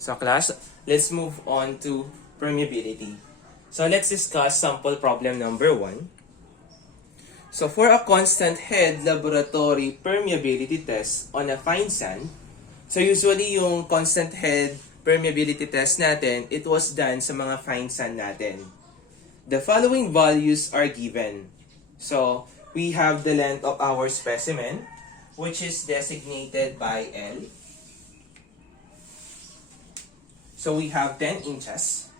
So class, let's move on to permeability. So let's discuss sample problem number 1. So for a constant head laboratory permeability test on a fine sand, so usually yung constant head permeability test natin, it was done sa mga fine sand natin. The following values are given. So we have the length of our specimen, which is designated by L. So we have 10 inches.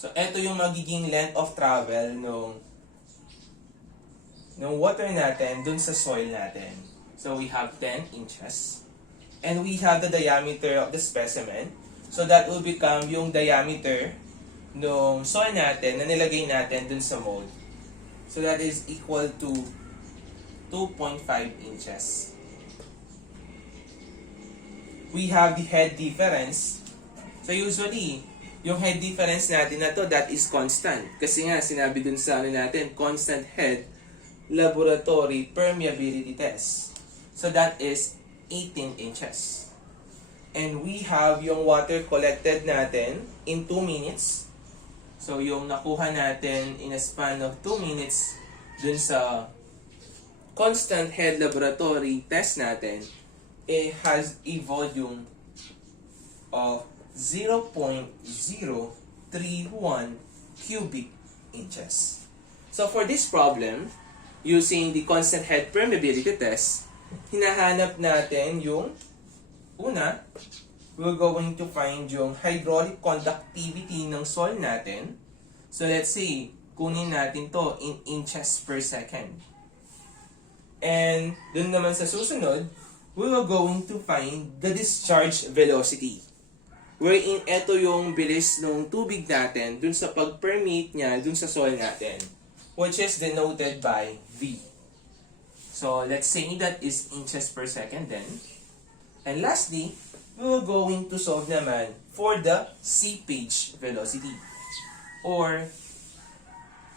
So ito yung magiging length of travel nung water natin dun sa soil natin. So we have 10 inches. And we have the diameter of the specimen. So that will become yung diameter nung soil natin na nilagay natin dun sa mold. So that is equal to 2.5 inches. We have the head difference. So usually, yung head difference natin na to, that is constant. Kasi nga, sinabi dun sa natin, constant head laboratory permeability test. So that is 18 inches. And we have yung water collected natin in 2 minutes. So yung nakuha natin in a span of 2 minutes dun sa constant head laboratory test natin, it has a volume of 0.031 cubic inches. So for this problem, using the constant head permeability test, hinahanap natin yung una, we're going to find yung hydraulic conductivity ng soil natin. So let's say, kunin natin to in inches per second. And dun naman sa susunod, we will going to find the discharge velocity. Wherein ito yung bilis ng tubig natin dun sa pag-permeate niya dun sa soil natin, which is denoted by V. So let's say that is inches per second then. And lastly, we will going to solve naman for the seepage velocity. Or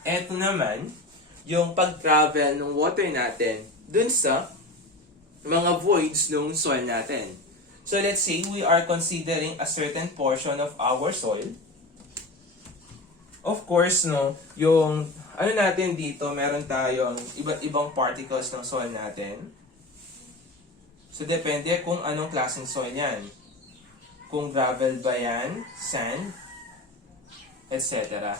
eto naman yung pag-travel ng water natin dun sa mga voids ng soil natin. So let's say we are considering a certain portion of our soil. Of course, yung ano natin dito, meron tayong iba't ibang particles ng soil natin. So depende kung anong klaseng soil yan. Kung gravel ba yan, sand, etc.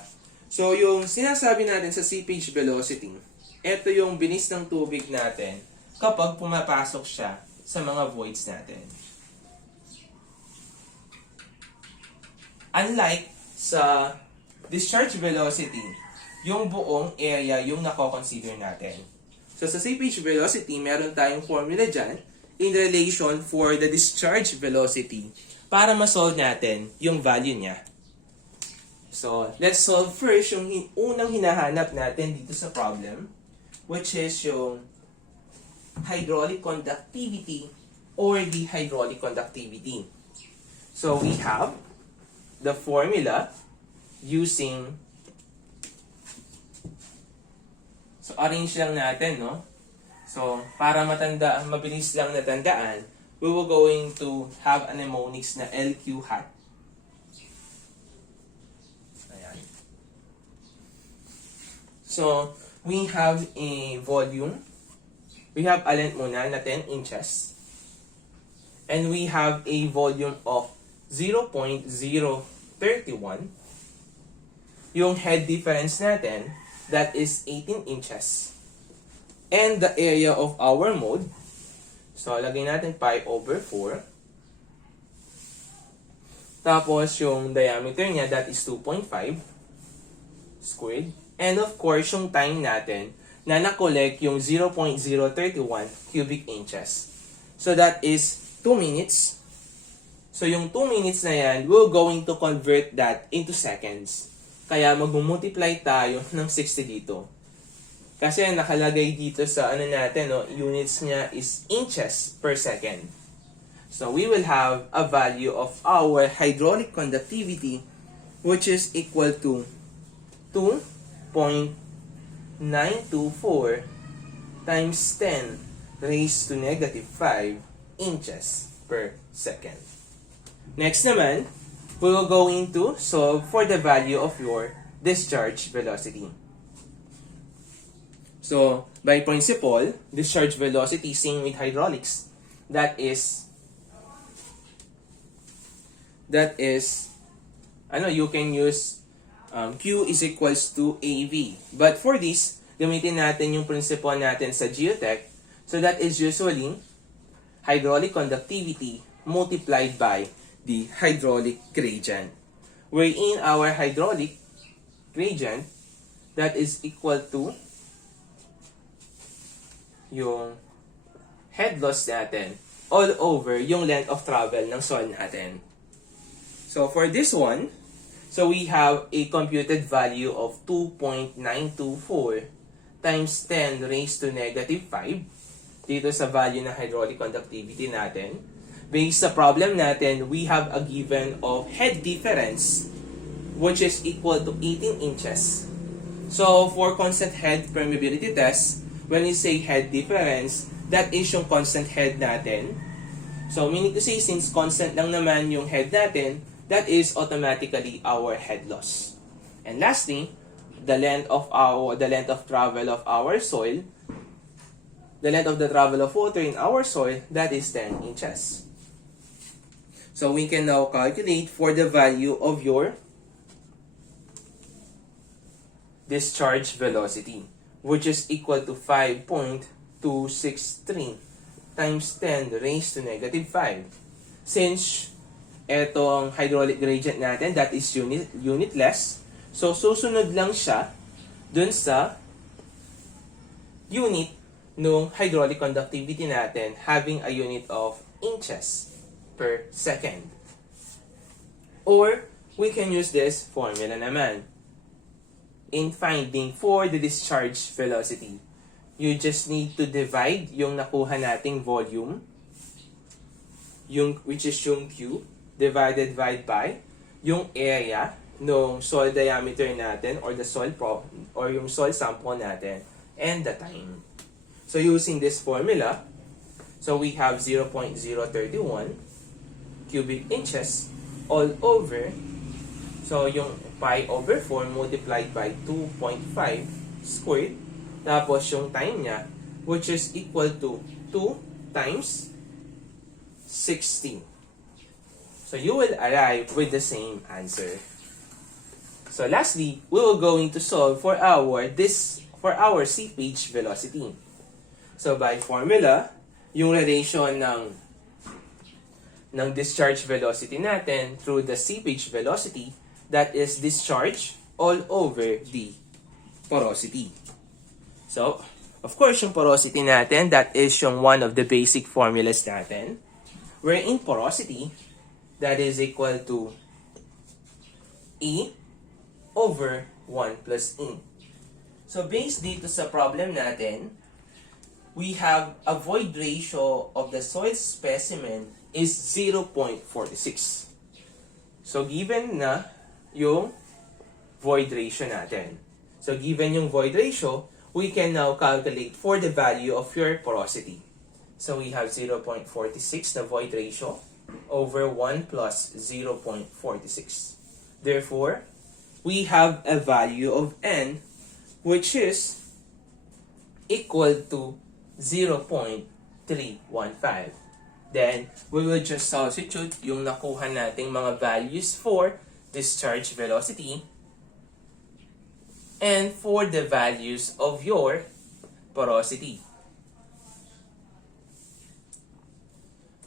So yung sinasabi natin sa seepage velocity, ito yung bilis ng tubig natin kapag pumapasok siya sa mga voids natin. Unlike sa discharge velocity, yung buong area yung nako-consider natin. So sa seepage velocity, meron tayong formula dyan in relation for the discharge velocity para ma-solve natin yung value niya. So let's solve first yung unang hinahanap natin dito sa problem, which is yung hydraulic conductivity or the hydraulic conductivity. So we have the formula using, so arrange lang natin, no? So para mabilis lang natandaan, we will going to have a mnemonics na LQ hat. Ayan. So we have a volume. We have a length muna na 10 inches. And we have a volume of 0.031. Yung head difference natin, that is 18 inches. And the area of our mold, so lagay natin pi over 4. Tapos yung diameter niya, that is 2.5 squared. And of course, yung time natin na na-collect yung 0.031 cubic inches. So that is 2 minutes. So yung 2 minutes na yan, we're going to convert that into seconds. Kaya mag-multiply tayo ng 60 dito. Kasi nakalagay dito sa natin, units niya is inches per second. So we will have a value of our hydraulic conductivity, which is equal to 2.924 times 10 raised to negative 5 inches per second. Next naman, we will going to solve for the value of your discharge velocity. So, by principle, discharge velocity, same with hydraulics, that is, you can use Q is equals to AV. But for this, gamitin natin yung principle natin sa geotech. So, that is usually hydraulic conductivity multiplied by the hydraulic gradient. Wherein our hydraulic gradient, that is equal to yung head loss natin all over yung length of travel ng soil natin. So for this one, so we have a computed value of 2.924 times 10 raised to negative 5 dito sa value ng hydraulic conductivity natin. Based sa problem natin, we have a given of head difference which is equal to 18 inches. So for constant head permeability test, when we say head difference, that is yung constant head natin. So meaning to say, since constant lang naman yung head natin, that is automatically our head loss. And lastly, the length of travel of our soil, the length of the travel of water in our soil, that is 10 inches. So we can now calculate for the value of your discharge velocity, which is equal to 5.263 times 10 raised to negative 5. Since etong hydraulic gradient natin, that is unitless, so susunod lang siya dun sa unit ng hydraulic conductivity natin having a unit of inches per second. Or we can use this formula naman in finding for the discharge velocity. You just need to divide yung nakuha nating volume, which is yung Q, divided by yung area ng soil diameter natin or yung soil sample natin and the time. So using this formula, so we have 0.031 cubic inches all over, so yung pi over 4 multiplied by 2.5 squared, tapos yung time niya, which is equal to 2 times 60. So you will arrive with the same answer. So lastly, we will going to solve for our seepage velocity. So by formula, yung relation ng discharge velocity natin through the seepage velocity, that is discharge all over the porosity. So, of course, yung porosity natin, that is yung one of the basic formulas natin. Wherein porosity, that is equal to E over 1 plus E. So, based dito sa problem natin, we have a void ratio of the soil specimen is 0.46. So, given na yung void ratio natin. So, given yung void ratio, we can now calculate for the value of your porosity. So, we have 0.46 na void ratio over 1 plus 0.46. Therefore, we have a value of N which is equal to 0.315. Then, we will just substitute yung nakuha nating mga values for discharge velocity and for the values of your porosity.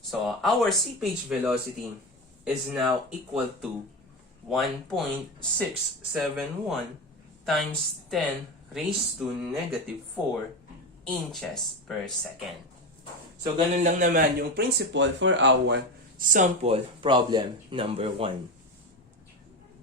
So, our seepage velocity is now equal to 1.671 times 10 raised to negative 4 inches per second. So, ganun lang naman yung principle for our sample problem number 1.